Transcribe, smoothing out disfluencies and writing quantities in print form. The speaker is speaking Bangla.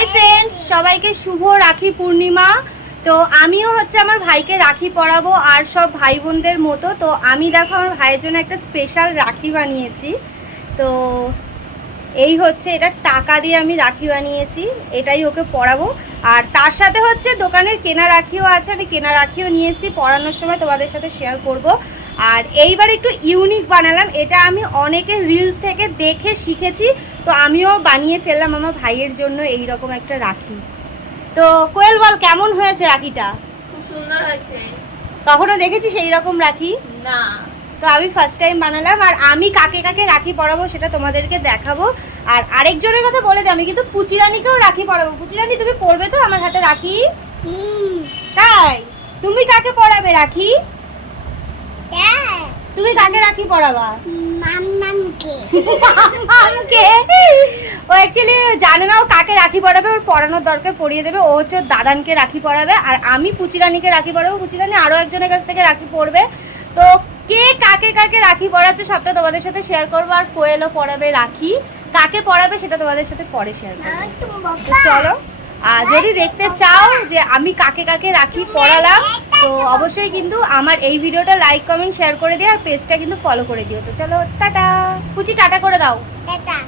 হাই ফ্রেন্ডস, সবাইকে শুভ রাখি পূর্ণিমা। তো আমিও হচ্ছে আমার ভাইকে রাখি পরাবো আর সব ভাই বোনদের মতো। তো আমি দেখো আমার ভাইয়ের জন্য একটা স্পেশাল রাখি বানিয়েছি। তো এই হচ্ছে, এটা টাকা দিয়ে আমি রাখি বানিয়েছি, এটাই ওকে পরাবো। আর তার সাথে হচ্ছে দোকানের কেনা রাখিও আছে, আমি কেনা রাখিও নিয়ে এসেছি, পরানোর সময় তোমাদের সাথে শেয়ার করব। আর এইবার একটু ইউনিক বানালাম, এটা আমি অনেকের রিলস থেকে দেখে শিখেছি, তো আমিও বানিয়ে ফেললাম আমার ভাইয়ের জন্য এই রকম একটা রাখি। তো কোয়েল বল, কেমন হয়েছে রাখিটা? খুব সুন্দর হয়েছে। কখনো দেখেছিস এই রকম রাখি? না। তো আমি ফার্স্ট টাইম বানালাম, আর আমি কাকে কাকে রাখি পরাবো সেটা তোমাদেরকে দেখাবো। আর আরেকজনের কথা বলে দিই, আমি কিন্তু পুচিরানিকেও রাখি পরাবো। পুচিরানি, তুমি পরবে তো আমার হাতে রাখি? তাই? তুমি কাকে পরাবে রাখি? তুমি কাকে রাখি পরাবা? মাম্মামকে। ও অ্যাকচুয়ালি জানে না ও কাকে রাখি পরাবে, ওর পরানোর দরকার পরিয়ে দেবে। ও হচ্ছে দাদানকে রাখি পরাবে, আর আমি পুচিরানিকে রাখি পরাবো। পুচিরানি আরও একজনের কাছ থেকে রাখি পরবে। তো কে কাকে কাকে রাখি পরাচ্ছে সবটা তোমাদের সাথে শেয়ার করবো। আর কোয়েলও পরাবে রাখি, কাকে পরাবে সেটা তোমাদের সাথে পরে শেয়ার করবো। চলো, আর যদি দেখতে চাও যে আমি কাকে কাকে রাখি পরালাম, তো অবশ্যই কিন্তু আমার এই ভিডিওটা লাইক কমেন্ট শেয়ার করে দিও, আর পেজটা কিন্তু ফলো করে দিও। তো চলো টাটা। পুচি টাটা করে দাও। টাটা।